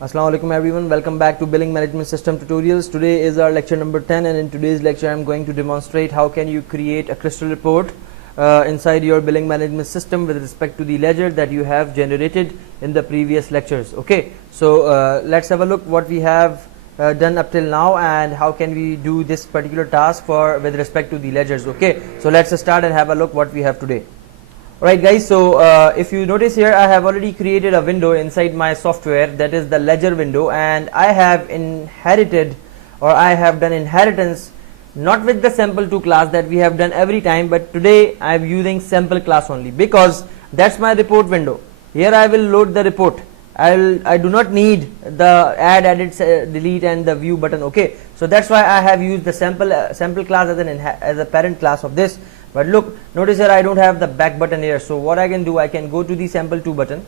Assalamu alaikum everyone, welcome back to Billing Management System Tutorials. Today is our lecture number 10, and in today's lecture I am going to demonstrate how can you create a crystal report inside your billing management system with respect to the ledger that you have generated in the previous lectures. Okay, so let's have a look what we have done up till now and how can we do this particular task with respect to the ledgers. Okay, so let's start and have a look what we have today. Alright guys, so if you notice here, I have already created a window inside my software, that is the ledger window, and I have inherited, or I have done inheritance not with the sample2 class that we have done every time, but today I am using sample class only because that's my report window. Here I will load the report. I do not need the add, edit, delete and the view button. Okay, so that's why I have used the sample class as a parent class of this. But look, notice here I don't have the back button here. So what I can do, I can go to the sample2 button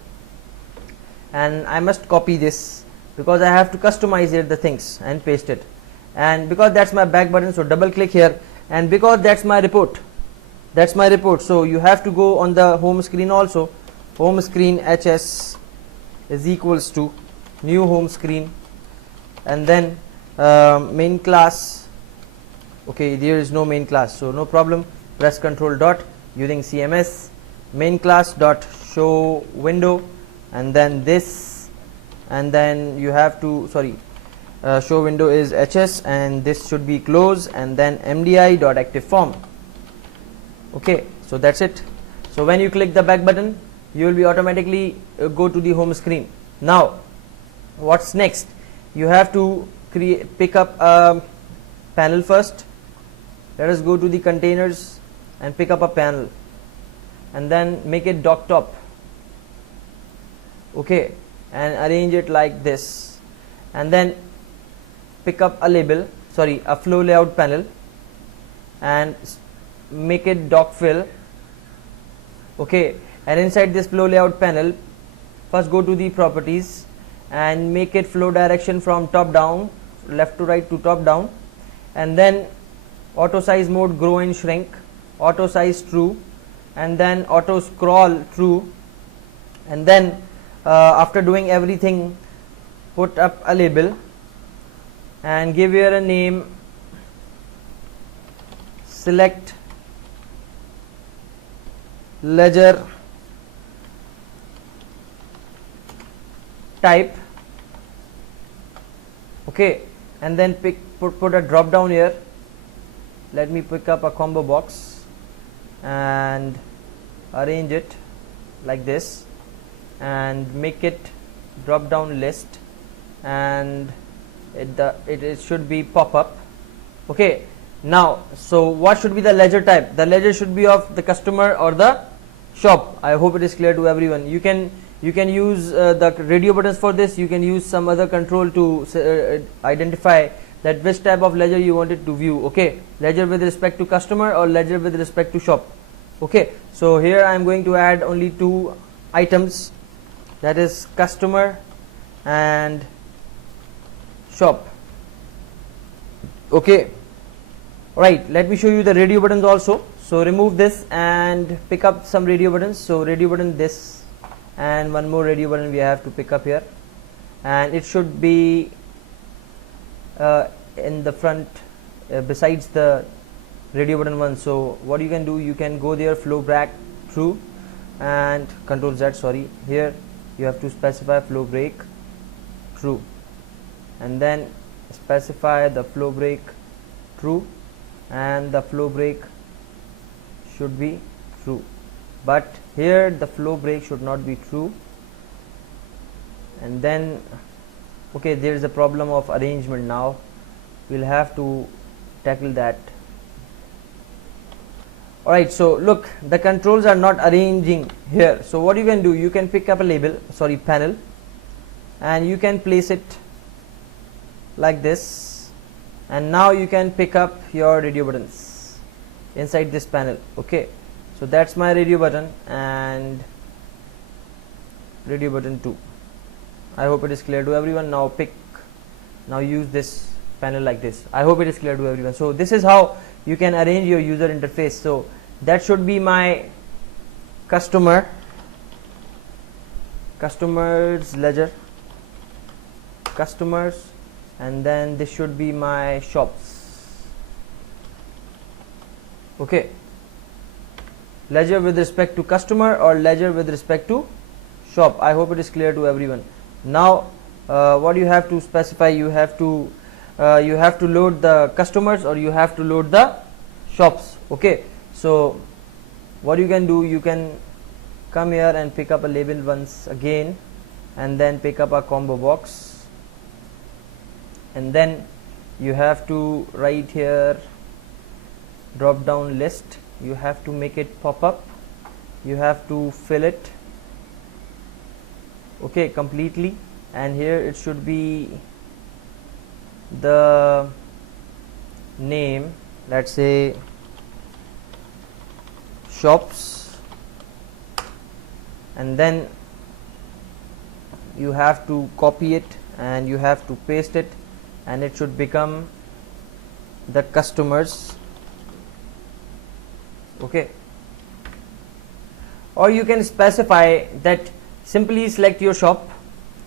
and I must copy this because I have to customize here the things and paste it. And because that's my back button, so double click here, and because that's my report, so you have to go on the home screen also. Home screen HS is equals to new home screen, and then main class. Okay, there is no main class, so no problem. Press control dot using CMS, main class dot show window, and then this, and then you have to show window is HS, and this should be close, and then MDI dot active form. Okay, so that's it. So when you click the back button, you will be automatically go to the home screen. Now what's next? You have to pick up a panel first. Let us go to the containers and pick up a panel and then make it dock top. Okay, and arrange it like this, and then pick up a flow layout panel and make it dock fill. Okay, and inside this flow layout panel, first go to the properties and make it flow direction from top down, left to right to top down, and then auto size mode grow and shrink, auto size true, and then auto scroll true, and then after doing everything, put up a label and give here a name, select ledger type. Okay, and then put a drop down here. Let me pick up a combo box and arrange it like this and make it drop down list, and it should be pop up. Okay, now so what should be the ledger type? The ledger should be of the customer or the shop. I hope it is clear to everyone. You can use the radio buttons for this. You can use some other control to identify that which type of ledger you wanted to view. Okay, ledger with respect to customer or ledger with respect to shop. Okay, so here I am going to add only two items, that is customer and shop. Okay, right, let me show you the radio buttons also. So remove this and pick up some radio buttons. So radio button this, and one more radio button we have to pick up here, and it should be in the front besides the radio button one. So what you can do, you can go there, flow break true, and control Z, sorry, here you have to specify flow break true, and then specify the flow break true, and the flow break should be true, but here the flow break should not be true. And then okay, there is a problem of arrangement. Now we'll have to tackle that. Alright, so look, the controls are not arranging here. So what you can do, you can pick up a panel, and you can place it like this, and now you can pick up your radio buttons inside this panel. Okay, so that's my radio button and radio button 2. I hope it is clear to everyone. Now use this panel like this. I hope it is clear to everyone. So this is how you can arrange your user interface. So that should be my customer's ledger, customers, and then this should be my shops. Okay, ledger with respect to customer or ledger with respect to shop. I hope it is clear to everyone. Now what you have to specify, you have to load the customers or you have to load the shops. Okay, so what you can do, you can come here and pick up a label once again, and then pick up a combo box, and then you have to write here drop down list. You have to make it pop up, you have to fill it, okay, completely, and here it should be the name, let's say shops, and then you have to copy it and you have to paste it, and it should become the customers. Okay, or you can specify that simply select your shop,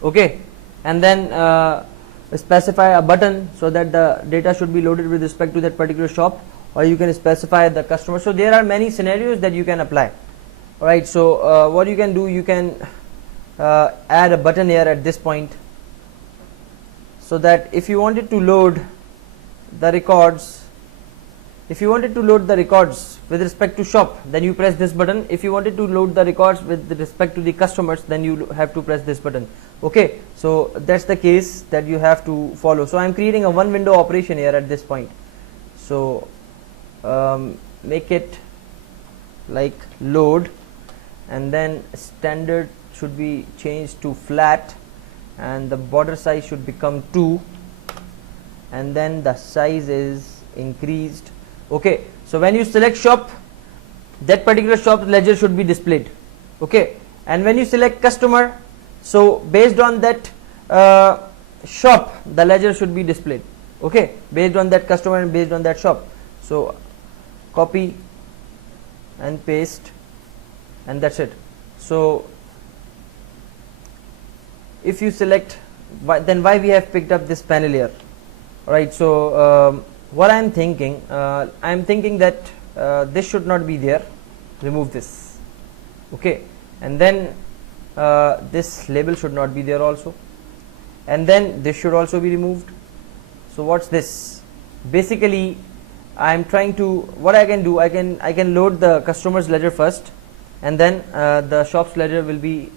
okay, and then specify a button so that the data should be loaded with respect to that particular shop, or you can specify the customer. So there are many scenarios that you can apply. Alright, so what you can do, you can add a button here at this point, so that if you wanted to load the records, with respect to shop, then you press this button. If you wanted to load the records with respect to the customers, then you have to press this button. Okay, so that's the case that you have to follow. So I'm creating a one window operation here at this point. So make it like load, and then standard should be changed to flat, and the border size should become 2, and then the size is increased. Okay, so when you select shop, that particular shop ledger should be displayed. Okay, and when you select customer, so based on that shop, the ledger should be displayed. Okay, based on that customer and based on that shop. So copy and paste, and that's it. So if you select, then why we have picked up this panel here? Alright, so what I am thinking, that this should not be there, remove this. Okay, and then this label should not be there also, and then this should also be removed. So what's this? Basically I am trying to, what I can do, I can load the customer's ledger first, and then the shops ledger will be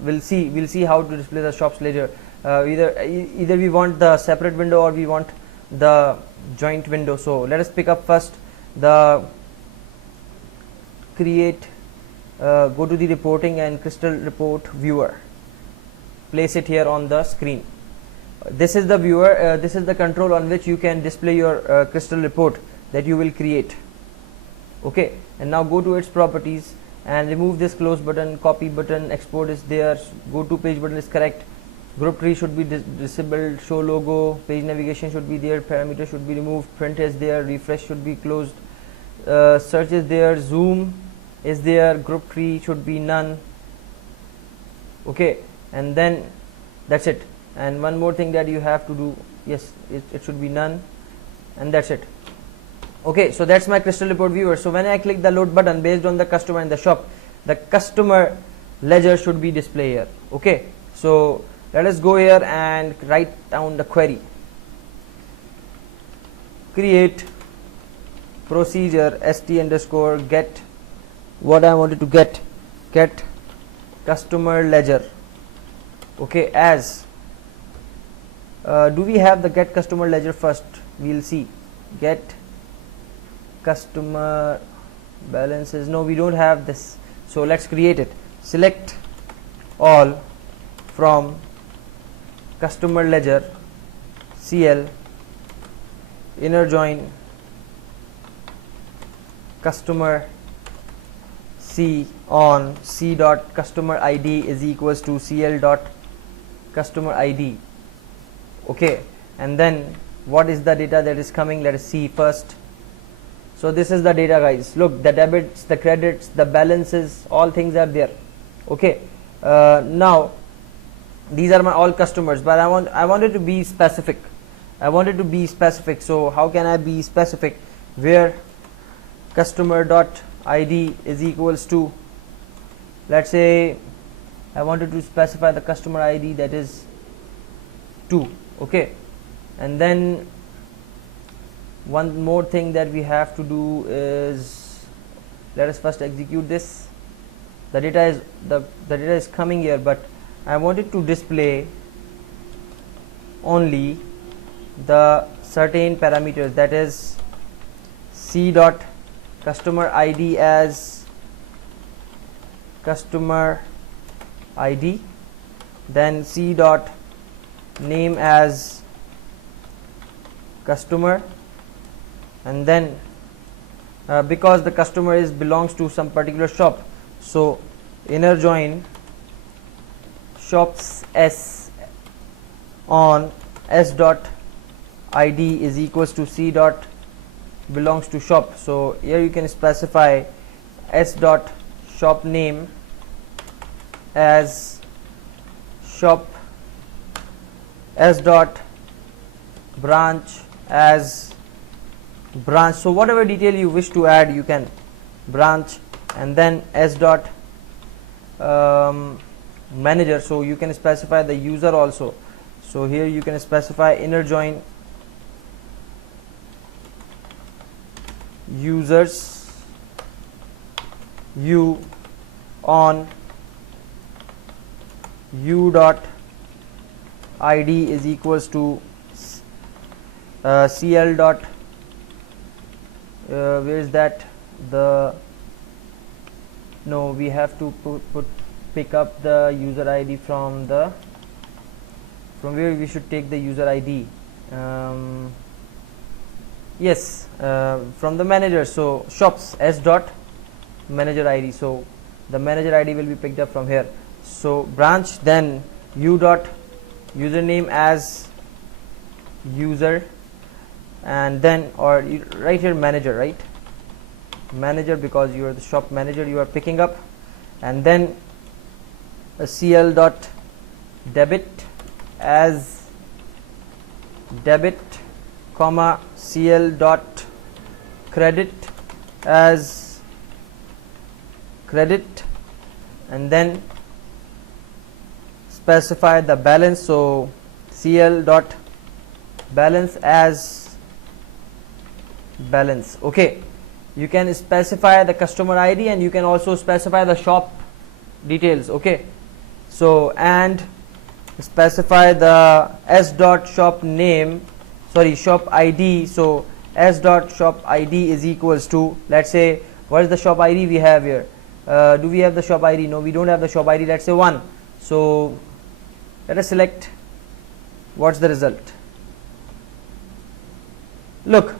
we'll see how to display the shops ledger. Either we want the separate window or we want the joint window. So let us pick up first the create, go to the reporting and crystal report viewer, place it here on the screen. This is the viewer, this is the control on which you can display your crystal report that you will create. Okay, and now go to its properties and remove this close button, copy button, export is there, go to page button is correct, group tree should be disabled, show logo, page navigation should be there, parameter should be removed, print is there, refresh should be closed, search is there, zoom is there, group tree should be none. Okay, and then that's it. And one more thing that you have to do, yes, it should be none, and that's it. Okay, so that's my crystal report viewer. So when I click the load button, based on the customer and the shop, the customer ledger should be displayed here. Okay, so let us go here and write down the query. Create procedure st underscore get, what I wanted to get customer ledger. Okay, as do we have the get customer ledger first? We'll see. Get customer balances, no, we don't have this, so let's create it. Select all from customer ledger CL, inner join customer C on C dot customer ID is equals to CL dot customer ID. Okay, and then what is the data that is coming? Let us see first. So this is the data, guys. Look, the debits, the credits, the balances, all things are there. Okay, now these are my all customers, but I wanted to be specific. So how can I be specific? Where customer dot id is equals to, let's say I wanted to specify the customer id, that is 2. Okay, and then one more thing that we have to do is, let us first execute this. The data is coming here, but I wanted to display only the certain parameters, that is c dot customer id as customer id, then c dot name as customer, and then because the customer is belongs to some particular shop, so inner join shops s on s dot id is equals to c dot belongs to shop. So here you can specify s dot shop name as shop, s dot branch as branch, so whatever detail you wish to add you can branch, and then s dot manager, so you can specify the user also. So here you can specify inner join users u on u dot id is equals to cl dot where is that, the no, we have to pick up the user id from where we should take the user id, yes, from the manager. So shops s dot manager id, so the manager id will be picked up from here. So branch, then u dot username as user, and then, or right here manager, right, manager, because you are the shop manager you are picking up, and then a cl dot debit as debit, comma cl dot credit as credit, and then specify the balance, so cl dot balance as balance. Okay, you can specify the customer id and you can also specify the shop details. Okay, so and specify the s dot shop name, sorry, shop id, so s dot shop id is equals to, let's say, what is the shop id we have here? Do we have the shop id? No, we don't have the shop id. Let's say 1. So let us select, what's the result? Look,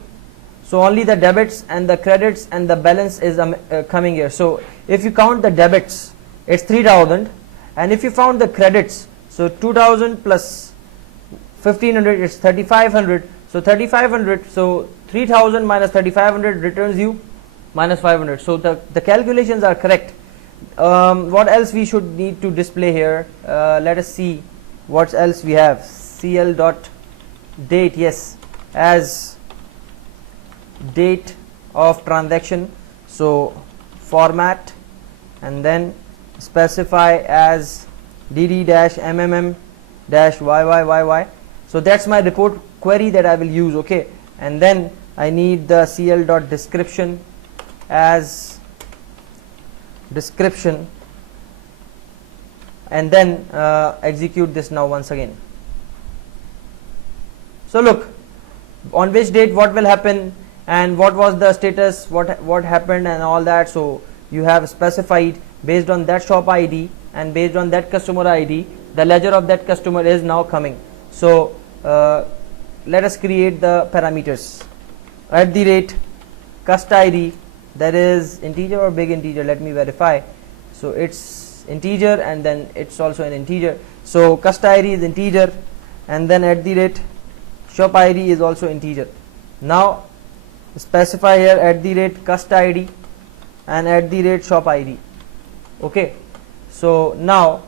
so only the debits and the credits and the balance is coming here. So if you count the debits, it's 3000, and if you found the credits, so 2000 plus 1500 is 3500. So 3500, so 3000 minus 3500 returns you minus 500. So the calculations are correct. What else we should need to display here? Let us see what else we have. cl dot date, yes, as date of transaction, so format, and then specify as dd dash mmm dash yyyy. So that's my report query that I will use. Okay, and then I need the cl dot description as description, and then execute this now once again. So look, on which date what will happen, and what was the status, what happened and all that. So you have specified based on that shop id and based on that customer id, the ledger of that customer is now coming. So let us create the parameters. At the rate cust id, that is integer or big integer, let me verify. So it's integer, and then it's also an integer. So cust id is integer, and then at the rate shop id is also integer. Now specify here at the rate cust id and at the rate shop id. Okay, so now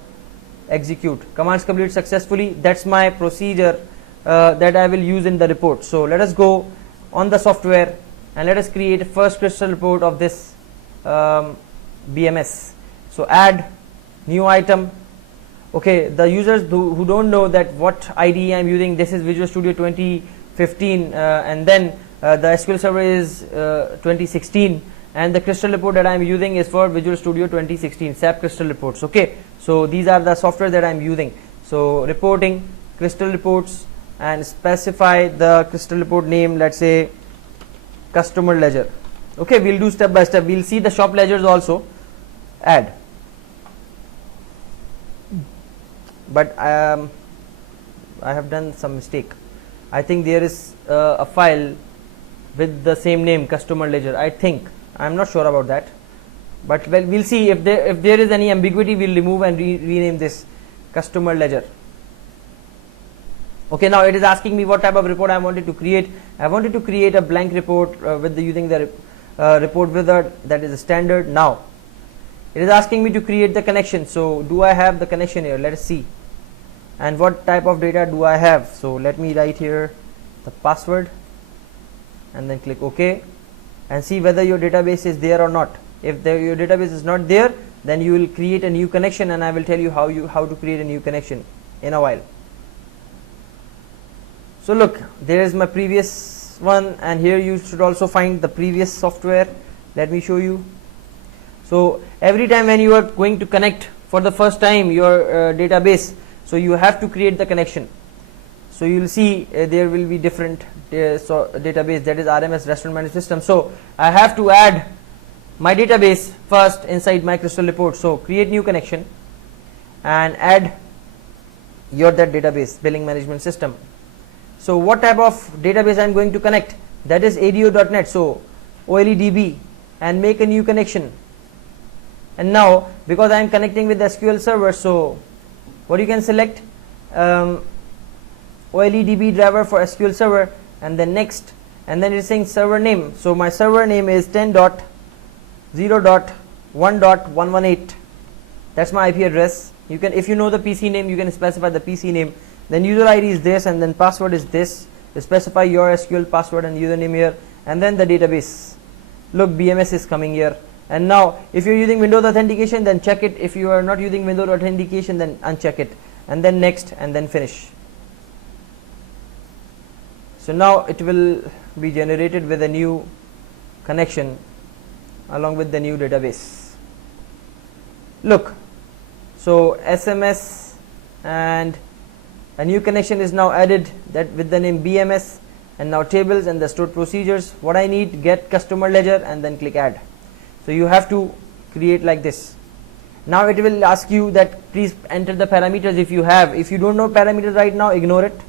execute. Commands complete successfully. That's my procedure that I will use in the report. So let us go on the software and let us create a first crystal report of this BMS. So add new item. Okay, the users who don't know that what IDE I'm using, this is Visual Studio 2015 and then the SQL Server is 2016, and the crystal report that I'm using is for Visual Studio 2016 SAP crystal reports. Okay, so these are the software that I'm using. So reporting, crystal reports, and specify the crystal report name, let's say customer ledger. Okay, we'll do step by step. We'll see the shop ledgers also. Add. But I have done some mistake. I think there is a file with the same name, customer ledger. I think, I'm not sure about that, but well, we'll see. If there is any ambiguity, we'll remove and rename this customer ledger. Okay, now it is asking me what type of report I wanted to create. I wanted to create a blank report using the report wizard, that is a standard. Now it is asking me to create the connection. So do I have the connection here? Let us see. And what type of data do I have? So let me write here the password and then click OK and see whether your database is there or not. If your database is not there, then you will create a new connection, and I will tell you how to create a new connection in a while. So look, there is my previous one, and here you should also find the previous software. Let me show you. So every time when you are going to connect for the first time your database, so you have to create the connection. So you will see there will be different database, that is RMS, Restaurant Management System. So I have to add my database first inside my crystal report. So create new connection and add that database, Billing Management System. So what type of database I am going to connect? That is ADO.NET. So OLEDB, and make a new connection. And now because I am connecting with the SQL Server, so what you can select, OLEDB driver for SQL Server, and then next, and then it's saying server name. So my server name is 10.0.1.118. That's my IP address. You can, if you know the PC name, you can specify the PC name. Then user ID is this, and then password is this. You specify your SQL password and username here, and then the database. Look, BMS is coming here. And now if you're using Windows authentication, then check it. If you are not using Windows authentication, then uncheck it, and then next, and then finish. So now it will be generated with a new connection along with the new database. Look, so SMS and a new connection is now added, that with the name BMS, and now tables and the stored procedures. What I need, get customer ledger, and then click add. So you have to create like this. Now it will ask you that please enter the parameters if you have. If you don't know parameters right now, ignore it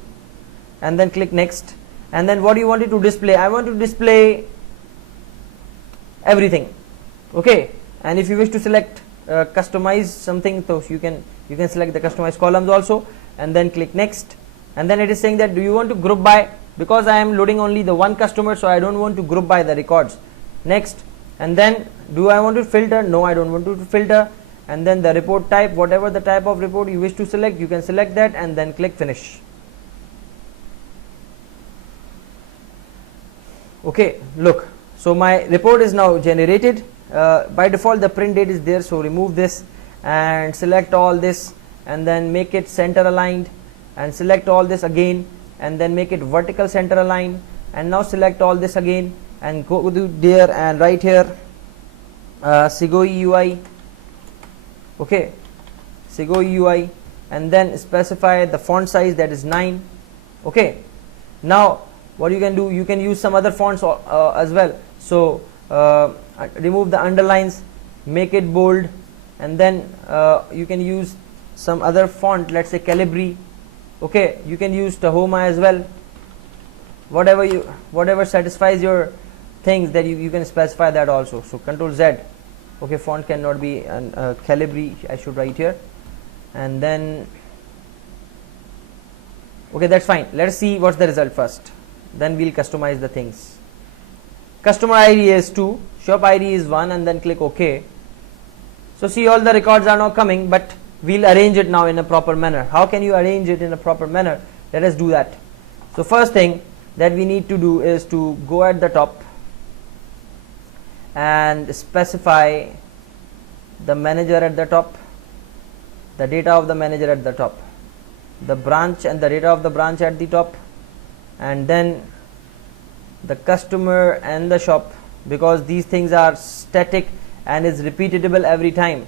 and then click next. And then what you wanted to display, I want to display everything. Okay, and if you wish to select customize something, so you can select the customize columns also, and then click next. And then it is saying that do you want to group by, because I am loading only the one customer, so I don't want to group by the records. Next. And then do I want to filter? No, I don't want to filter. And then the report type, whatever the type of report you wish to select, you can select that and then click finish. Okay, look, so my report is now generated. By default the print date is there, so remove this and select all this and then make it center aligned, and select all this again and then make it vertical center aligned, and now select all this again and go to there and write here Sigoi UI. Okay, Sigoi UI, and then specify the font size, that is 9. Okay, now what you can do, you can use some other fonts as well. So remove the underlines, make it bold, and then you can use some other font, let's say Calibri. Okay, you can use Tahoma as well. Whatever satisfies your things, that you can specify that also. So Control Z. Okay, font cannot be Calibri, I should write here, and then okay, that's fine. Let's see what's the result first, then we'll customize the things. Customer ID is 2, shop ID is 1, and then click OK. So see, all the records are now coming, but we'll arrange it now in a proper manner. How can you arrange it in a proper manner? Let us do that. So first thing that we need to do is to go at the top and specify the manager at the top, the data of the manager at the top, the branch and the data of the branch at the top, and then the customer and the shop, because these things are static and is repeatable every time.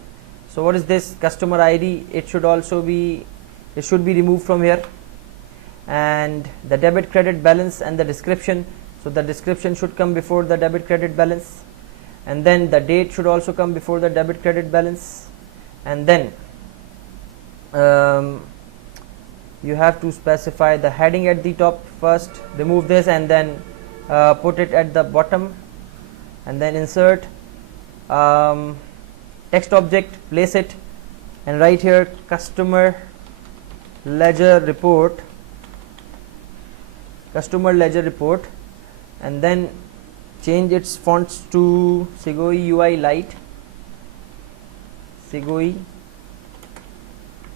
So what is this? Customer ID, it should be removed from here, and the debit credit balance and the description. So the description should come before the debit credit balance, and then the date should also come before the debit credit balance, and then you have to specify the heading at the top first. Remove this and then put it at the bottom, and then insert text object, place it, and write here customer ledger report, and then change its fonts to Segoe UI Lite. Segoe,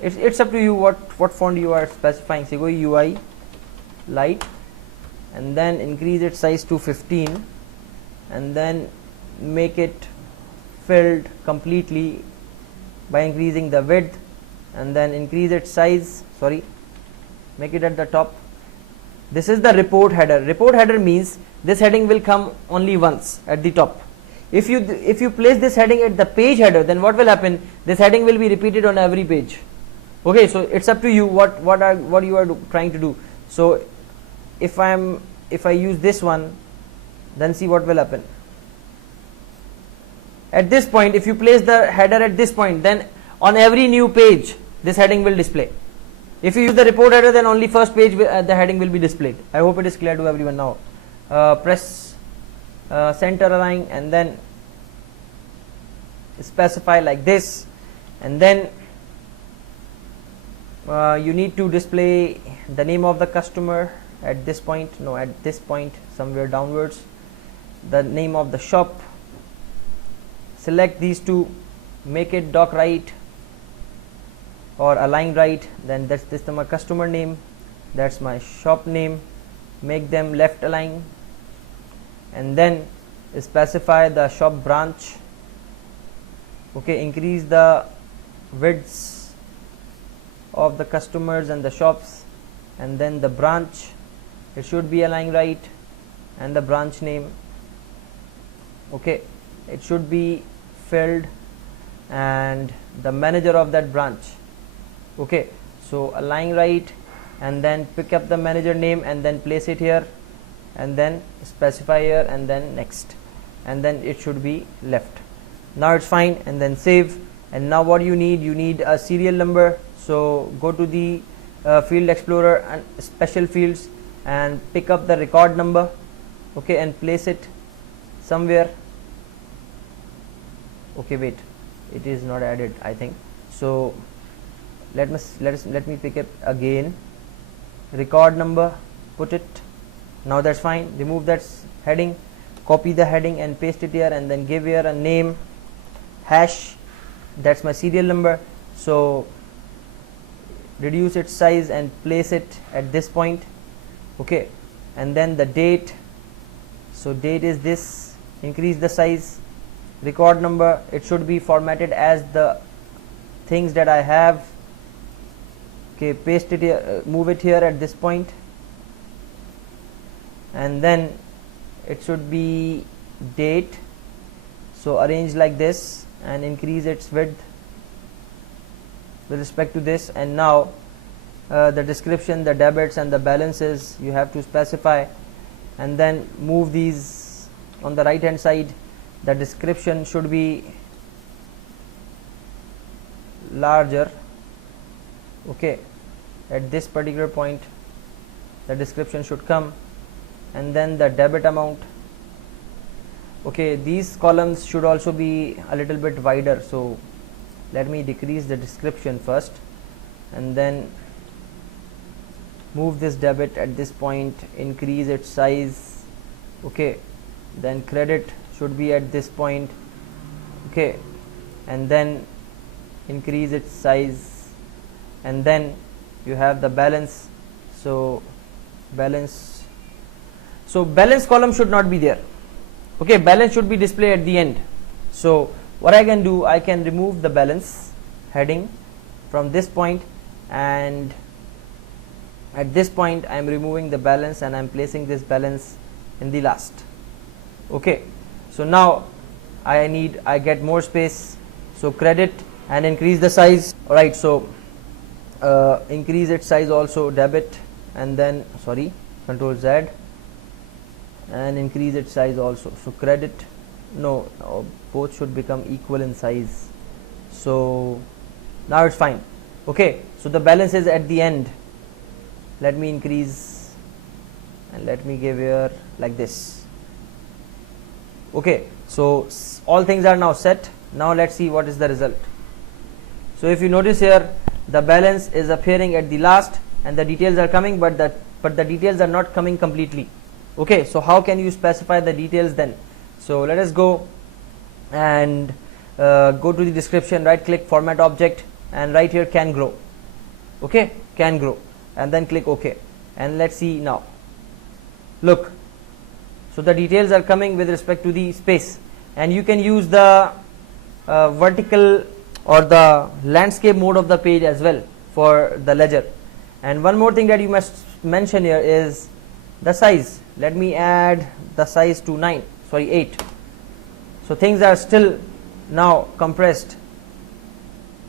it's up to you what font you are specifying. Segoe UI Lite, and then increase its size to 15, and then make it filled completely by increasing the width, and then increase its size, make it at the top. This is the report header. Report header means this heading will come only once at the top. If you place this heading at the page header, then what will happen? This heading will be repeated on every page. Okay, so it's up to you what you are trying to do. So if I use this one, then see what will happen. At this point, if you place the header at this point, then on every new page this heading will display. If you use the report header, then only first page the heading will be displayed. I hope it is clear to everyone now. Press center align, and then specify like this, and then you need to display the name of the customer at this point, somewhere downwards, the name of the shop. Select these two, make it dock right or align right, then this is my customer name, that's my shop name, make them left align, and then specify the shop branch. Okay, increase the widths of the customers and the shops, and then the branch, it should be aligned right, and the branch name, okay, it should be filled, and the manager of that branch. Okay, so align right, and then pick up the manager name and then place it here, and then specify here, and then next, and then it should be left. Now it's fine, and then save. And now what you need a serial number. So go to the field explorer and special fields and pick up the record number, okay, and place it somewhere. Okay, wait, it is not added, I think. So let me pick it again. Record number, put it. Now that's fine. Remove that heading, copy the heading and paste it here, and then give here a name, hash, that's my serial number. So reduce its size and place it at this point, okay, and then the date. So date is this, increase the size. Record number, it should be formatted as the things that I have. Okay, paste it here, move it here at this point, and then it should be date. So arrange like this and increase its width with respect to this. And now the description, the debits and the balances you have to specify, and then move these on the right hand side. The description should be larger, okay, at this particular point the description should come, and then the debit amount. Okay, these columns should also be a little bit wider, so let me decrease the description first, and then move this debit at this point, increase its size, okay, then credit should be at this point, okay, and then increase its size, and then you have the balance. So balance column should not be there. Okay, balance should be displayed at the end. So what I can do, I can remove the balance heading from this point, and at this point I am removing the balance and I am placing this balance in the last. Okay, so now I get more space, so credit and increase the size. Alright, so increase its size also, debit, and then Control Z, and increase its size also. So credit, no, both should become equal in size. So now it's fine. Okay, so the balance is at the end. Let me increase and let me give here like this. Okay, so all things are now set. Now let's see what is the result. So if you notice here, the balance is appearing at the last and the details are coming, but the details are not coming completely. Okay, so how can you specify the details then? So let us go and go to the description, right click format object, and right here can grow. Okay, can grow, and then click OK, and let's see now. Look, so the details are coming with respect to the space, and you can use the vertical or the landscape mode of the page as well for the ledger. And one more thing that you must mention here is the size. Let me add the size to 8. So things are still now compressed.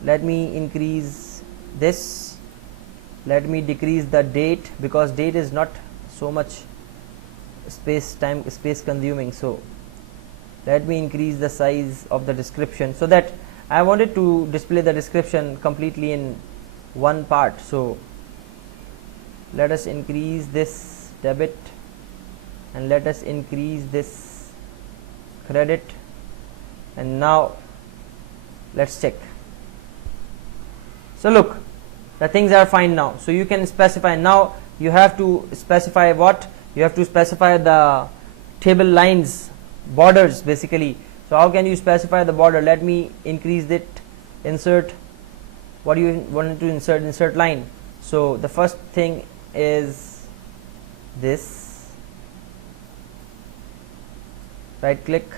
Let me increase this. Let me decrease the date, because date is not so much space consuming. So let me increase the size of the description, so that I wanted to display the description completely in one part. So let us increase this debit, and let us increase this credit, and now let's check. So look, the things are fine now. So you can specify. Now you have to specify what? You have to specify the table lines, borders basically. So how can you specify the border? Let me increase it. Insert. What do you want to insert? Insert line. So the first thing is this. Right click,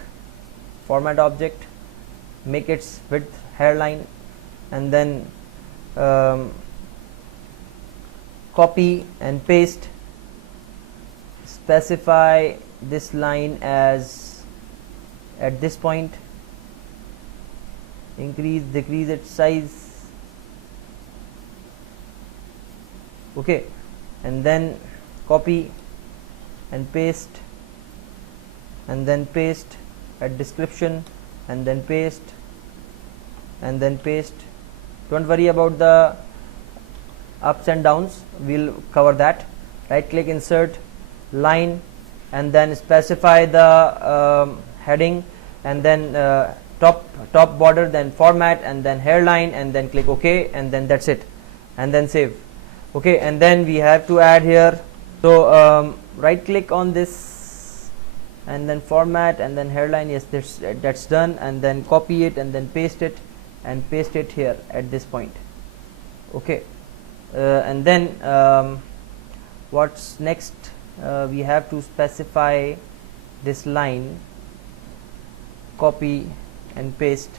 format object, make its width hairline, and then copy and paste. Specify this line as at this point. Increase, decrease its size. Okay, and then copy and paste, and then paste at description, and then paste, and then paste. Don't worry about the ups and downs, we'll cover that. Right click, insert line, and then specify the heading, and then top border, then format, and then hairline, and then click OK, and then that's it, and then save. Okay, and then we have to add here. So right click on this, and then format, and then hairline. Yes, that's done, and then copy it, and then paste it, and paste it here at this point. Okay, and then what's next? We have to specify this line, copy and paste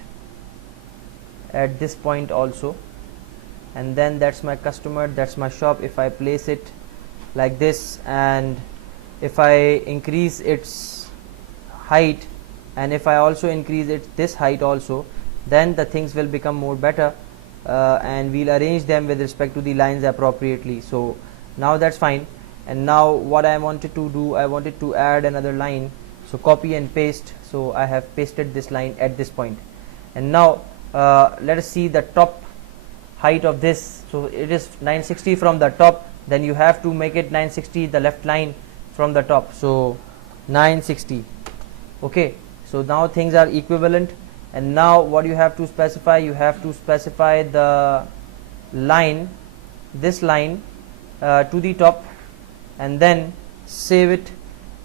at this point also, and then that's my customer, that's my shop. If I place it like this, and if I increase its height, and if I also increase this height also, then the things will become more better, and we'll arrange them with respect to the lines appropriately. So now that's fine. And now what I wanted to do, I wanted to add another line. So copy and paste. So I have pasted this line at this point, and now let us see the top height of this. So it is 960 from the top, then you have to make it 960 the left line from the top. So 960. Okay, so now things are equivalent. And now what you have to specify, you have to specify the line, this line to the top, and then save it.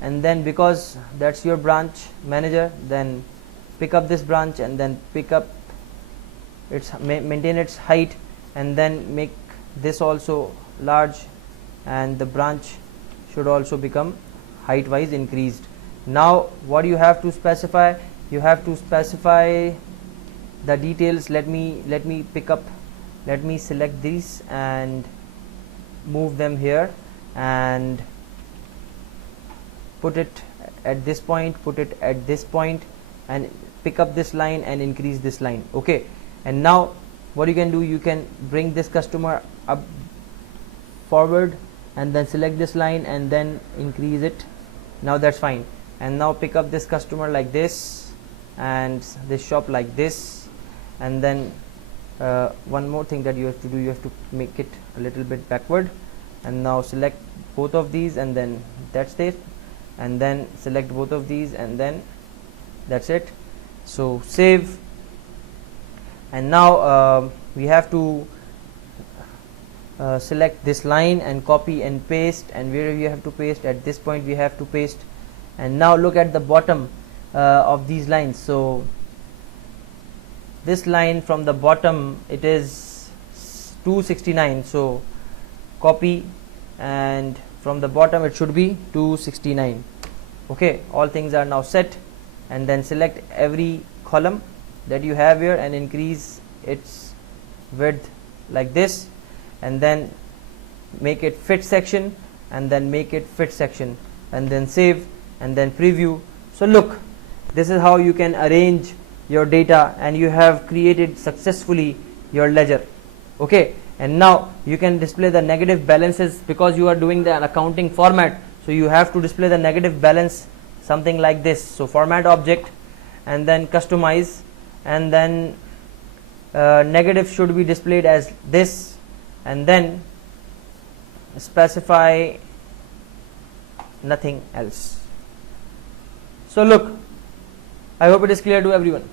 And then because that's your branch manager, then pick up this branch, and then pick up maintain its height, and then make this also large, and the branch should also become height wise increased. Now what you have to specify, you have to specify the details. Let me select these and move them here and put it at this point, put it at this point, and pick up this line and increase this line. Okay, and now what you can do, you can bring this customer up forward and then select this line and then increase it. Now that's fine. And now pick up this customer like this and this shop like this, and then one more thing that you have to do, you have to make it a little bit backward, and now select both of these, and then that's it, and then select both of these, and then that's it. So save, and now we have to select this line and copy and paste, and where you have to paste, at this point we have to paste. And now look at the bottom of these lines. So this line from the bottom, it is 269, so copy, and from the bottom it should be 269. Okay, all things are now set, and then select every column that you have here and increase its width like this, and then make it fit section, and then make it fit section, and then save, and then preview. So look, this is how you can arrange your data, and you have created successfully your ledger. Okay, and now you can display the negative balances because you are doing the accounting format, so you have to display the negative balance something like this. So format object, and then customize, and then negative should be displayed as this, and then specify nothing else. So look, I hope it is clear to everyone.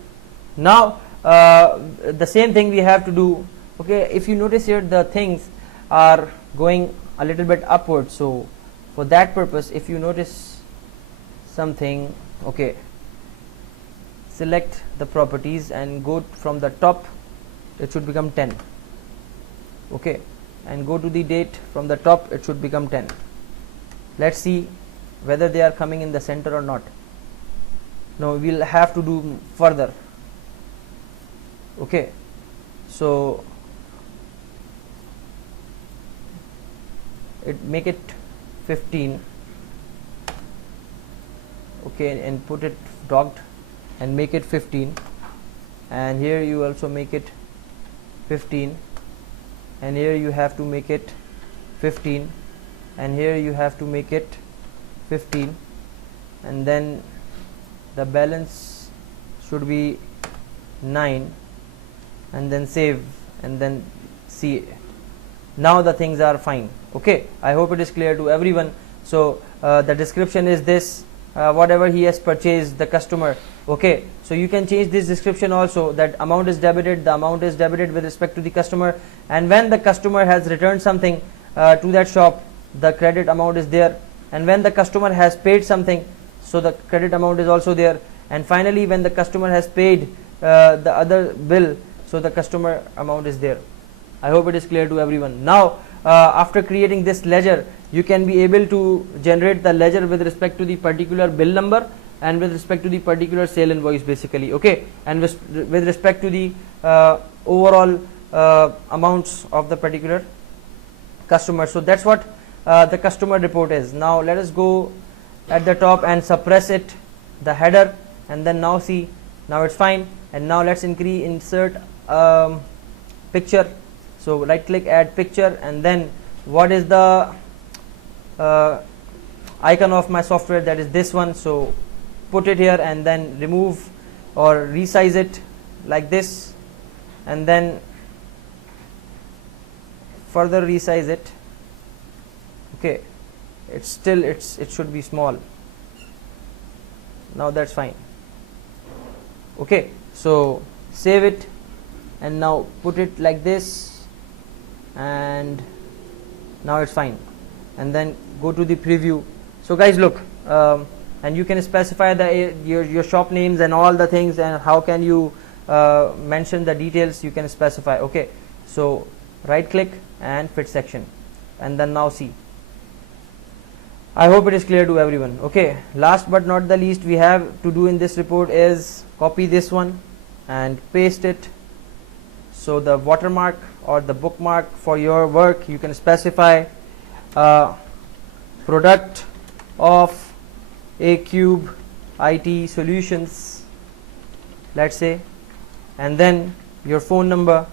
Now the same thing we have to do. Okay, if you notice here, the things are going a little bit upward, so for that purpose, if you notice something, okay, select the properties and go from the top, it should become 10. Okay, and go to the date, from the top it should become 10. Let's see whether they are coming in the center or not. No, we'll have to do further. Okay, so make it 15. Okay, and put it docked and make it 15, and here you also make it 15, and here you have to make it 15, and here you have to make it 15, and then the balance should be 9, and then save, and then see. Now the things are fine. Okay, I hope it is clear to everyone. So the description is this, whatever he has purchased, the customer. Okay, so you can change this description also, that amount is debited, the amount is debited with respect to the customer, and when the customer has returned something to that shop, the credit amount is there, and when the customer has paid something, so the credit amount is also there, and finally when the customer has paid the other bill, so the customer amount is there. I hope it is clear to everyone. Now after creating this ledger, you can be able to generate the ledger with respect to the particular bill number and with respect to the particular sale invoice basically. Okay, and with respect to the overall amounts of the particular customer. So that's what the customer report is. Now let us go at the top and suppress it, the header, and then now see, now it's fine. And now let's insert picture. So right click, add picture, and then what is the icon of my software, that is this one. So put it here and then remove or resize it like this, and then further resize it. Okay, it's still it should be small. Now that's fine. Okay, so save it and now put it like this, and now it's fine, and then go to the preview. So guys, look, and you can specify the your shop names and all the things, and how can you mention the details, you can specify. Okay, so right click and fit section, and then now see. I hope it is clear to everyone. Okay, last but not the least, we have to do in this report is copy this one and paste it. So the watermark or the bookmark for your work, you can specify product of A Cube IT Solutions, let's say, and then your phone number,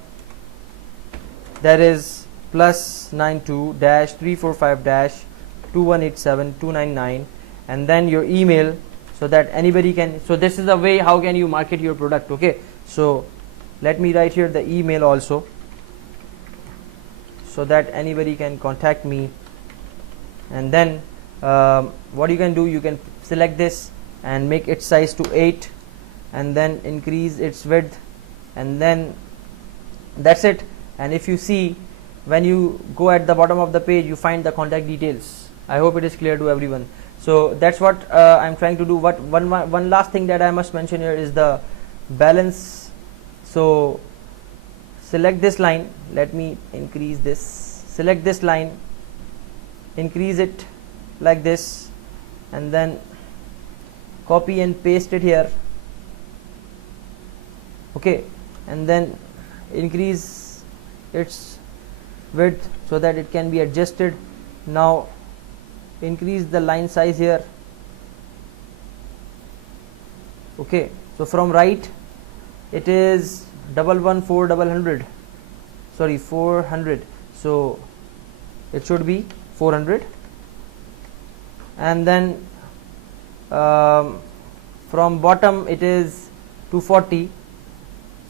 that is +92-345-2187-299, and then your email, so that anybody can, so this is the way how can you market your product. Okay, so let me write here the email also, so that anybody can contact me. And then what you can do, you can select this and make its size to 8, and then increase its width, and then that's it. And if you see, when you go at the bottom of the page, you find the contact details. I hope it is clear to everyone. So that's what I'm trying to do. What one last thing that I must mention here is the balance. So select this line, let me increase this, select this line, increase it like this, and then copy and paste it here. Okay, and then increase its width so that it can be adjusted. Now increase the line size here. Okay, so from right it is 114,100, sorry 400, so it should be 400, and then from bottom it is 240,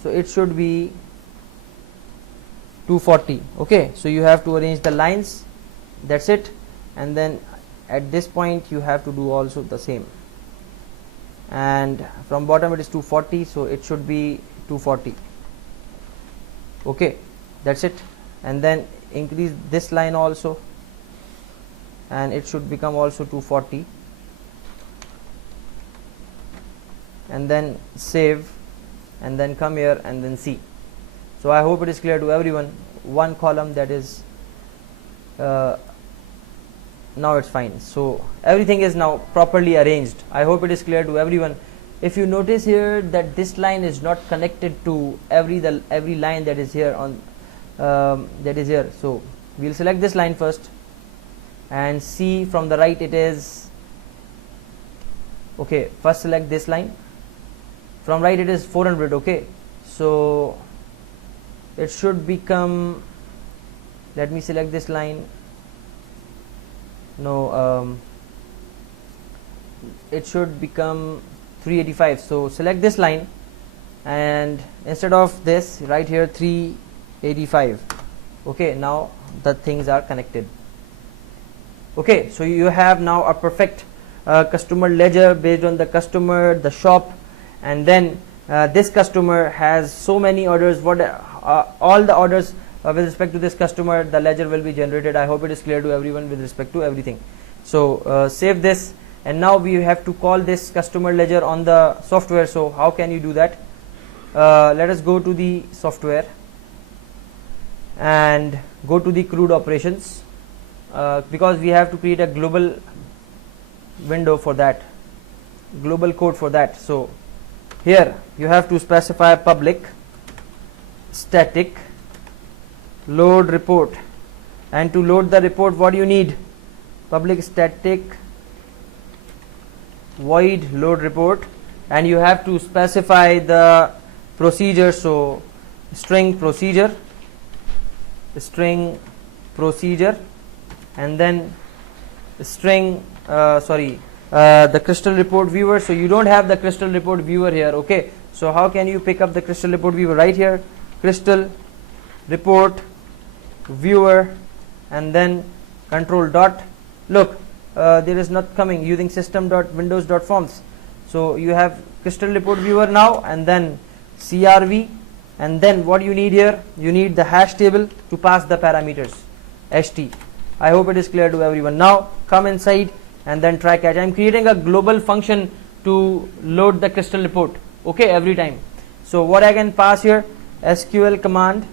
so it should be 240. Okay, so you have to arrange the lines, that's it. And then at this point you have to do also the same, and from bottom it is 240, so it should be 240. Okay, that's it. And then increase this line also, and it should become also 240, and then save, and then come here and then see. So I hope it is clear to everyone. One column, that is now it's fine. So everything is now properly arranged. I hope it is clear to everyone. If you notice here that this line is not connected to every line that is here on that is here, so we'll select this line first and see from the right it is okay. First select this line, from right it is 400. Okay, so it should become, let me select this line, no, it should become 385. So select this line, and instead of this, right here 385. Okay, now the things are connected. Okay, so you have now a perfect customer ledger based on the customer, the shop, and then this customer has so many orders. What all the orders with respect to this customer, the ledger will be generated. I hope it is clear to everyone with respect to everything. So save this, and now we have to call this customer ledger on the software. So how can you do that? Let us go to the software and go to the CRUD operations, because we have to create a global window for that, global code for that. So here you have to specify public static load report, and to load the report, what do you need? Public static void load report, and you have to specify the procedure. So string procedure, and then string the crystal report viewer. So you don't have the crystal report viewer here. Okay, so how can you pick up the crystal report viewer? Right here, crystal report viewer, and then control dot. Look, there is not coming using system.windows.forms. So you have crystal report viewer now, and then CRV, and then what you need here, you need the hash table to pass the parameters HT. I hope it is clear to everyone. Now come inside and then try catch. I am creating a global function to load the crystal report. Okay, every time. So what I can pass here, SQL command,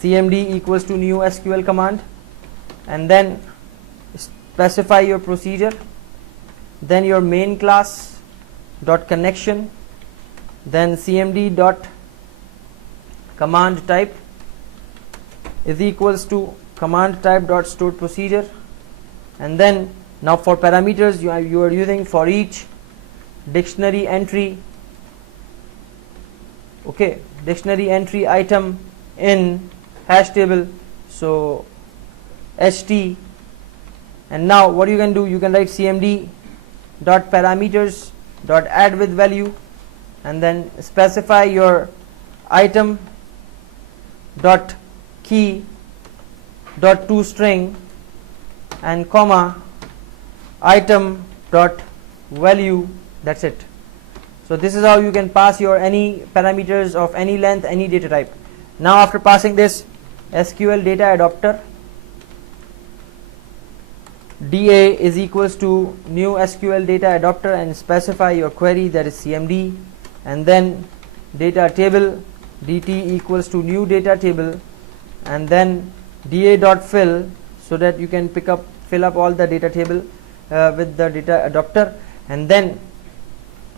cmd equals to new SQL command, and then specify your procedure, then your main class dot connection, then cmd dot command type is equals to command type dot stored procedure, and then now for parameters you are using for each dictionary entry, okay, dictionary entry item in hash table, so ht, and now what you can do, you can write cmd dot parameters dot add with value, and then specify your item dot key dot toString and comma item dot value. That's it. So this is how you can pass your any parameters of any length, any data type. Now after passing this, SQL data adapter DA is equals to new SQL data adapter, and specify your query, that is cmd, and then data table dt equals to new data table, and then da dot fill, so that you can fill up all the data table with the data adapter, and then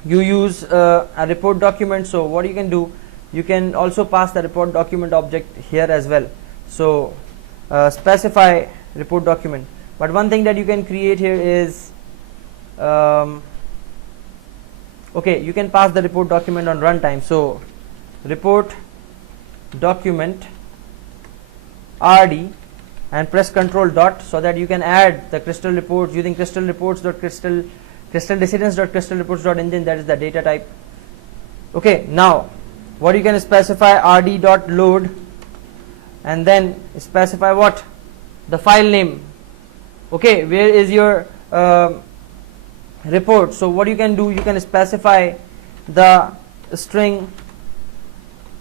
you use a report document. So what you can do, you can also pass the report document object here as well. So specify report document. But one thing that you can create here is okay, you can pass the report document on runtime. So report document rd and press control dot, so that you can add the crystal reports using crystal reports dot crystal decisions dot crystal reports dot engine, that is the data type. Okay, now what you can specify, rd dot load, and then specify what, the file name. Okay, where is your report? So what you can do, you can specify the string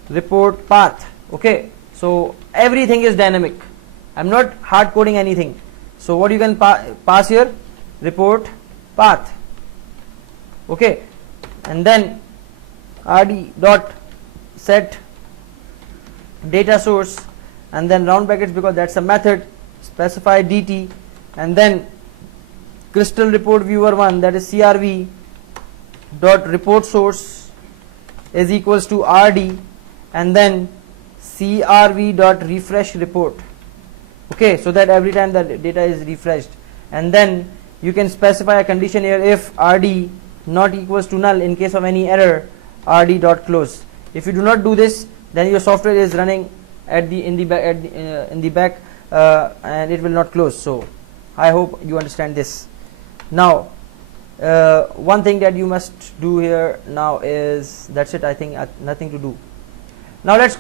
report path. Okay, so everything is dynamic, I'm not hard coding anything. So what you can pass here, report path. Okay, and then rd dot set data source, and then round brackets because that's a method, specify dt, and then crystal report viewer 1, that is crv dot report source is equals to rd, and then crv dot refresh report. Okay, so that every time the data is refreshed, and then you can specify a condition here, if rd not equals to null, in case of any error rd dot close. If you do not do this, then your software is running in the back and it will not close. So I hope you understand this. Now one thing that you must do here now is, that's it, I think nothing to do. Now let's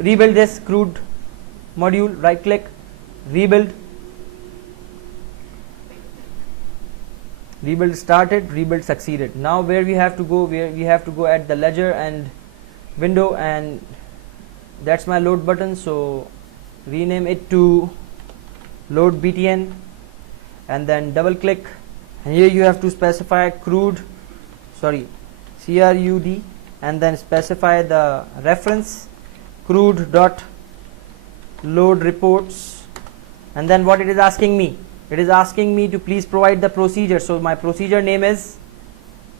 rebuild this crude module. Right click, rebuild started, rebuild succeeded. Now where we have to go, at the ledger and window, and that's my load button. So rename it to load btn, and then double click, and here you have to specify crud, and then specify the reference crud dot load reports, and then what it is asking me, it is asking me to please provide the procedure. So my procedure name is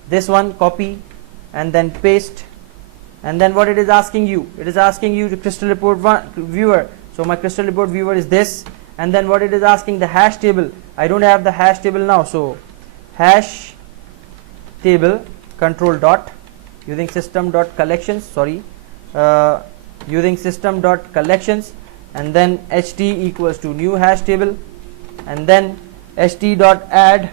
this one, copy and then paste, and then what it is asking you, it is asking you to crystal report viewer. So my crystal report viewer is this, and then what it is asking, the hash table. I don't have the hash table now, so hash table control dot using system dot collections, using system dot collections, and then ht equals to new hash table, and then ht dot add,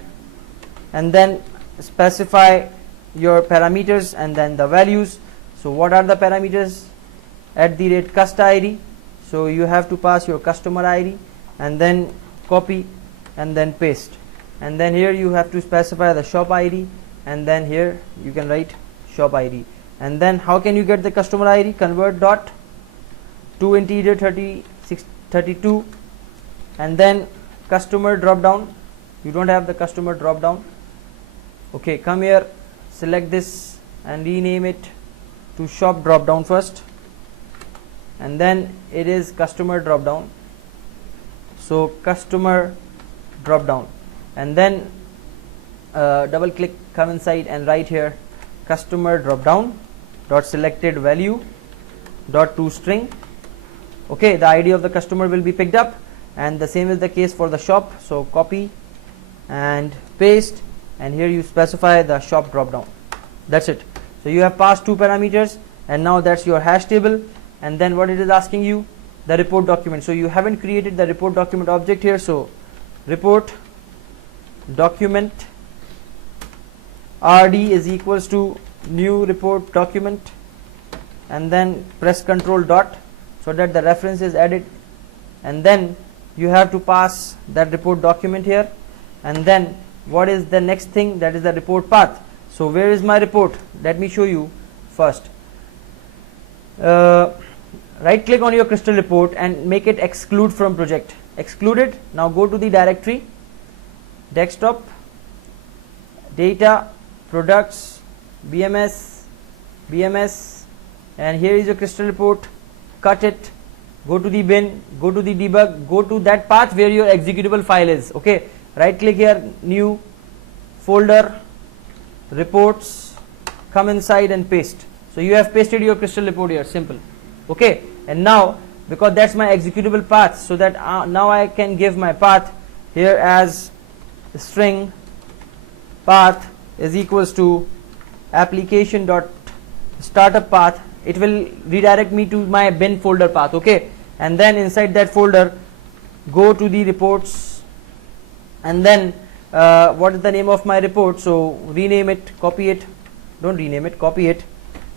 and then specify your parameters and then the values. So what are the parameters? @ cust id, so you have to pass your customer id, and then copy and then paste, and then here you have to specify the shop id, and then here you can write shop id. And then how can you get the customer id? Convert dot to integer 32, and then customer drop down. You don't have the customer drop down. Okay, come here, select this and rename it to shop drop down first, and then it is customer drop down. So customer drop down, and then double click, come inside and write here customer drop down dot selected value dot to string. Okay, the ID of the customer will be picked up, and the same is the case for the shop. So copy and paste, and here you specify the shop drop down. That's it. So you have passed 2 parameters, and now that's your hash table. And then what it is asking you, the report document. So you haven't created the report document object here, so report document rd is equals to new report document, and then press control dot so that the reference is added, and then you have to pass that report document here. And then what is the next thing? That is the report path. So where is my report? Let me show you first. Right click on your crystal report and make it exclude from project. Exclude it. Now go to the directory, desktop, data, products, BMS, and here is your crystal report. Cut it, go to the bin, go to the debug, go to that path where your executable file is. Okay, right click here, new folder, reports, come inside and paste. So you have pasted your crystal report here, simple. Okay, and now because that's my executable path, so that now I can give my path here as string path is equals to application dot startup path. It will redirect me to my bin folder path. Okay, and then inside that folder go to the reports, and then what is the name of my report? So rename it, copy it, don't rename it, copy it,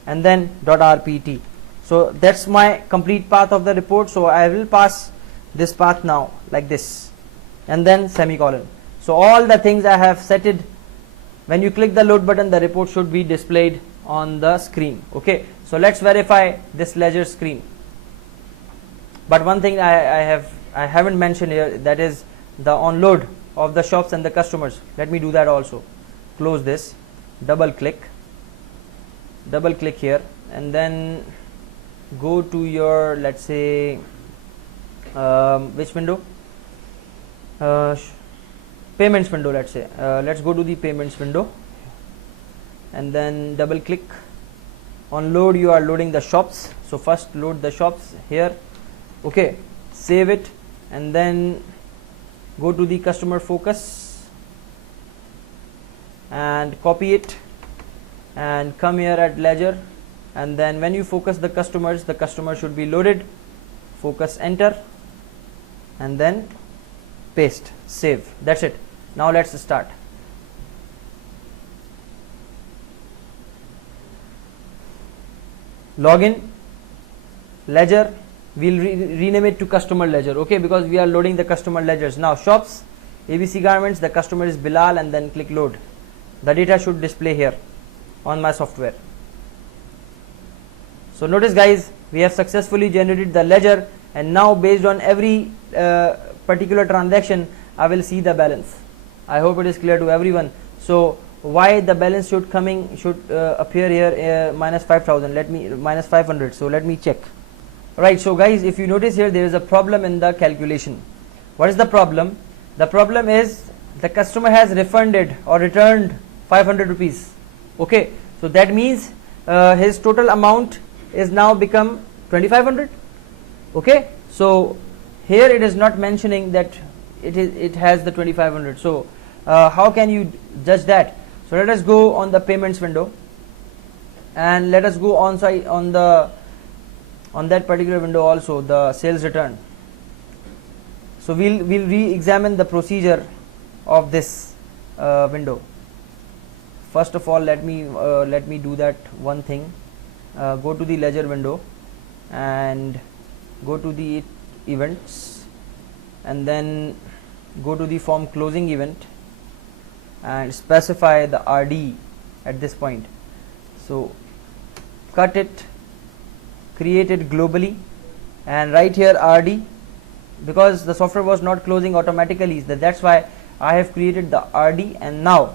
and then .rpt. So that's my complete path of the report. So I will pass this path now like this, and then semicolon. So all the things I have set it. When you click the load button, the report should be displayed on the screen. Okay, so let's verify this ledger screen. But one thing I haven't mentioned here, that is the onload of the shops and the customers. Let me do that also. Close this, double click and then go to your, let's say which window, payments window. Let's say let's go to the payments window, and then double click on load. You are loading the shops, so first load the shops here. Okay, save it, and then go to the customer focus and copy it and come here at ledger, and then when you focus the customers, the customer should be loaded. Focus, enter, and then paste, save. That's it. Now let's start. Login, ledger, we'll rename it to customer ledger. Okay, because we are loading the customer ledgers. Now shops, ABC garments, the customer is Bilal, and then click load. The data should display here on my software. So notice guys, we have successfully generated the ledger, and now based on every particular transaction I will see the balance. I hope it is clear to everyone. So why the balance should appear here minus 5,000, let me minus 500. So let me check. Right, so guys, if you notice here, there is a problem in the calculation. What is the problem? The problem is the customer has refunded or returned 500 rupees. Okay, so that means his total amount is now become 2500. Okay, so here it is not mentioning that it has the 2500. So how can you judge that? So let us go on the payments window, and let us go on site on that particular window also, the sales return. So we'll re-examine the procedure of this window. First of all, let me do that one thing. Go to the ledger window and go to the events, and then go to the form closing event and specify the RD at this point. So cut it, create it globally, and write here RD, because the software was not closing automatically. That's why I have created the RD, and now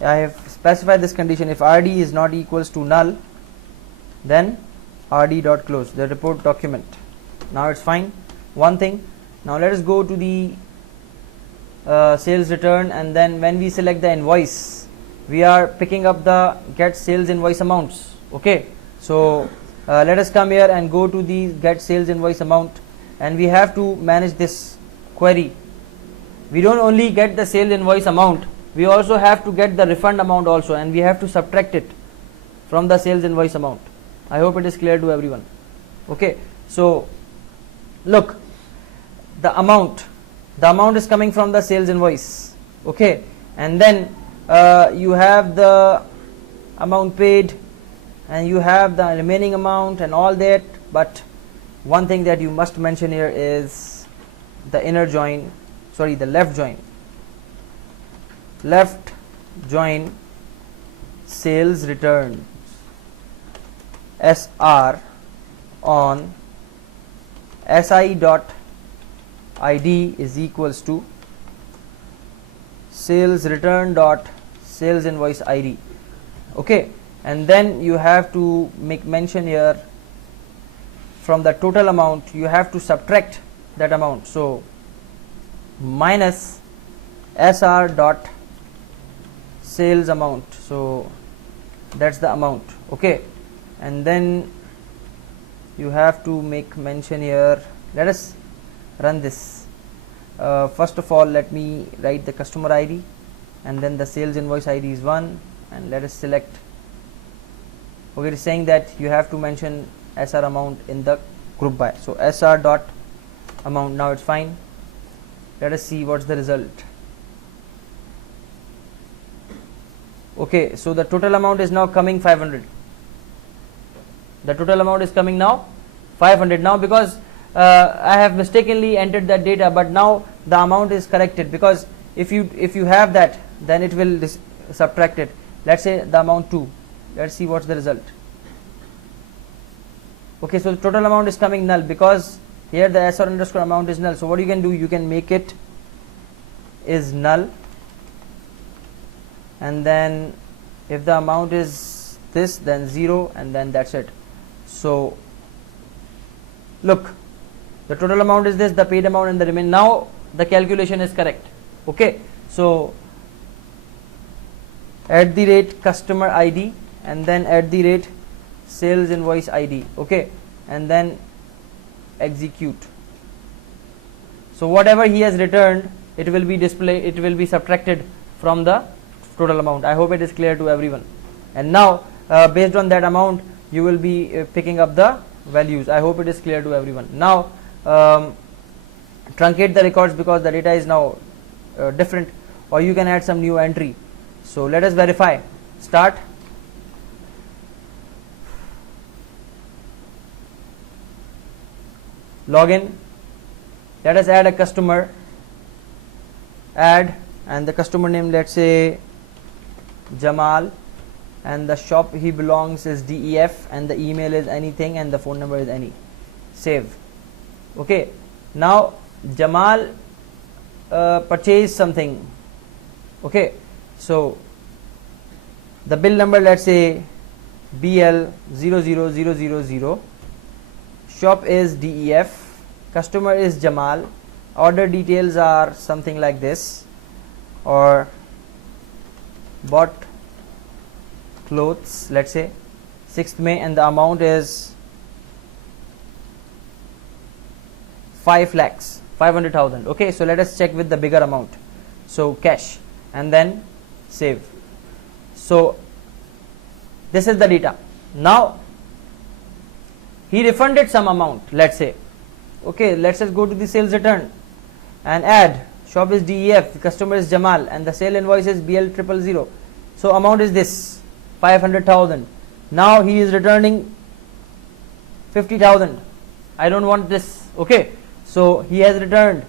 I have specified this condition: if RD is not equals to null, then rd.close the report document. Now it's fine. One thing, now let us go to the sales return, and then when we select the invoice, we are picking up the get sales invoice amounts. Okay, so let us come here and go to the get sales invoice amount, and we have to manage this query. We don't only get the sales invoice amount, we also have to get the refund amount also, and we have to subtract it from the sales invoice amount. I hope it is clear to everyone. Okay, so look, the amount is coming from the sales invoice. Okay, and then you have the amount paid, and you have the remaining amount and all that, but one thing that you must mention here is the left join sales return SR on si.id is equals to sales return dot sales invoice id. Okay, and then you have to make mention here, from the total amount you have to subtract that amount, so minus sr dot sales amount, so that's the amount. Okay, and then you have to make mention here. Let us run this. First of all, let me write the customer ID, and then the sales invoice ID is 1, and let us select. Okay, it is saying that you have to mention SR amount in the group by, so SR dot amount. Now it's fine. Let us see what's the result. Okay, so the total amount is now coming 500. The total amount is coming now 500 now, because I have mistakenly entered that data, but now the amount is corrected, because if you have that, then it will subtract it. Let's say the amount 2. Let's see what's the result. Okay, so the total amount is coming null, because here the SR underscore amount is null. So what you can do, you can make it is null, and then if the amount is this, then 0, and then that's it. So look, the total amount is this, the paid amount and the remaining. Now the calculation is correct. Okay, so at the rate customer ID, and then at the rate sales invoice ID. Okay, and then execute. So whatever he has returned, it will be displayed, it will be subtracted from the total amount. I hope it is clear to everyone. And now based on that amount, you will be picking up the values. I hope it is clear to everyone. Now truncate the records, because the data is now different, or you can add some new entry. So let us verify. Start. Login. Let us add a customer. Add, and the customer name, let's say Jamal, and the shop he belongs is DEF, and the email is anything, and the phone number is any. Save. Okay, now Jamal purchased something. Okay, so the bill number, let's say BL00000, shop is DEF, customer is Jamal, order details are something like this, or bought clothes, let's say 6th May, and the amount is 5,500,000. Okay, so let us check with the bigger amount, so cash, and then save. So this is the data. Now he refunded some amount, let's say. Okay, let's just go to the sales return and add. Shop is DEF, the customer is Jamal, and the sale invoice is BL000. So amount is this 500,000. Now he is returning 50,000. I don't want this. Okay, so he has returned.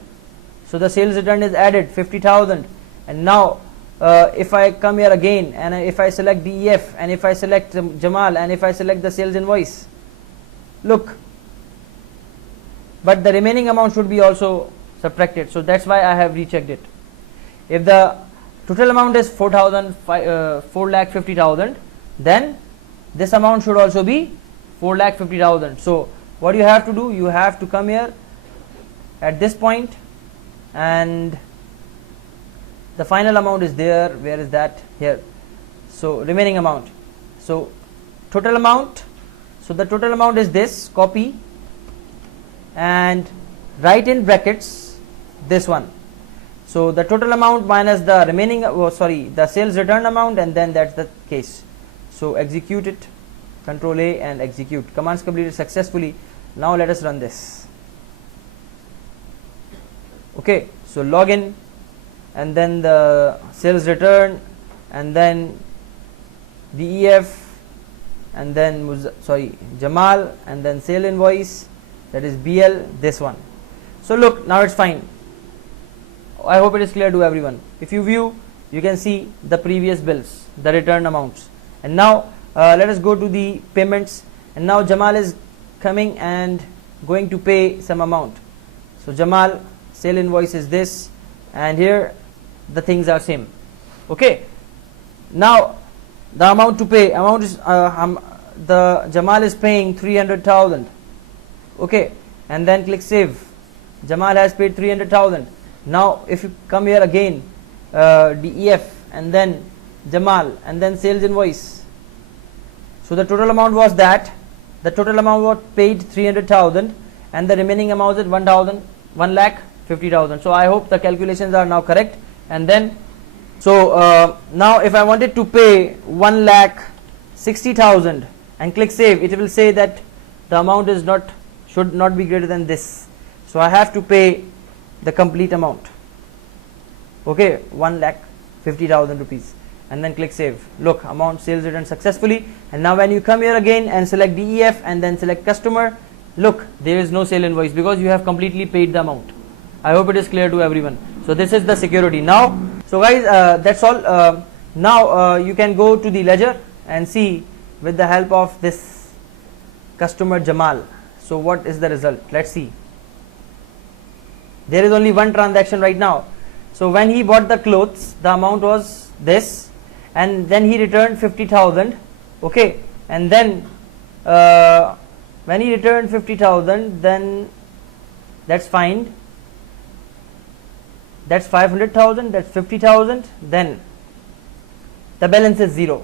So the sales return is added 50,000. And now if I come here again, and if I select DEF, and if I select Jamal, and if I select the sales invoice, look, but the remaining amount should be also subtracted. So that's why I have rechecked it. If the total amount is 4,50,000, then this amount should also be 4,50,000. So what you have to do, you have to come here at this point, and the final amount is there. Where is that? Here. So remaining amount. So total amount. So the total amount is this. Copy and write in brackets this one. So the total amount minus the remaining, the sales return amount, and then that's the case. So execute it. Control A and execute. Commands completed successfully. Now let us run this. Okay, so login, and then the sales return, and then DEF, and then Jamal, and then sale invoice, that is BL, this one. So look, now it's fine. I hope it is clear to everyone. If you view, you can see the previous bills, the return amounts. And now let us go to the payments, and now Jamal is coming and going to pay some amount. So Jamal, sale invoice is this, and here the things are same. Okay, now the amount to pay, amount is the Jamal is paying 300,000. Okay, and then click save. Jamal has paid 300,000. Now if you come here again, DEF, and then Jamal, and then sales invoice. So the total amount was that. The total amount was paid 300,000, and the remaining amount is 1,50,000. So I hope the calculations are now correct. And then now if I wanted to pay 1,60,000 and click save, it will say that the amount is should not be greater than this. So I have to pay the complete amount. Okay, 1,50,000 rupees, and then click save. Look, amount sales returned successfully. And now when you come here again and select DEF and then select customer, look, there is no sale invoice because you have completely paid the amount. I hope it is clear to everyone. So this is the security. Now, so guys, that's all. Now you can go to the ledger and see with the help of this customer Jamal. So what is the result? Let's see. There is only one transaction right now. So when he bought the clothes, the amount was this, and then he returned 50,000. Okay, and then when he returned 50,000, then that's fine. That's 500,000. That's 50,000. Then the balance is 0.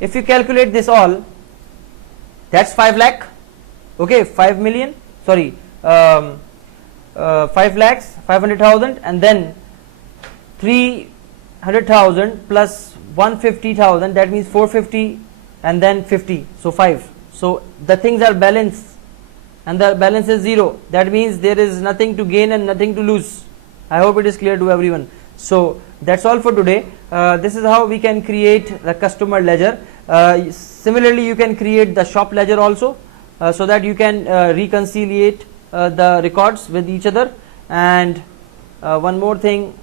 If you calculate this all, that's 5 lakh. Okay, 5 million. Sorry. 5 lakhs, 500,000, and then 300,000 plus 150,000, that means 450, and then 50, so 5. So the things are balanced, and the balance is 0. That means there is nothing to gain and nothing to lose. I hope it is clear to everyone. So that's all for today. This is how we can create the customer ledger. Similarly, you can create the shop ledger also, so that you can reconciliate the records with each other. And one more thing,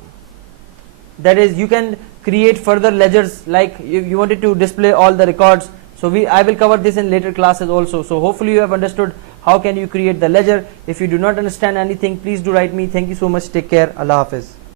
that is, you can create further ledgers, like if you wanted to display all the records. So I will cover this in later classes also. So hopefully you have understood how can you create the ledger. If you do not understand anything, please do write me. Thank you so much. Take care. Allah Hafiz.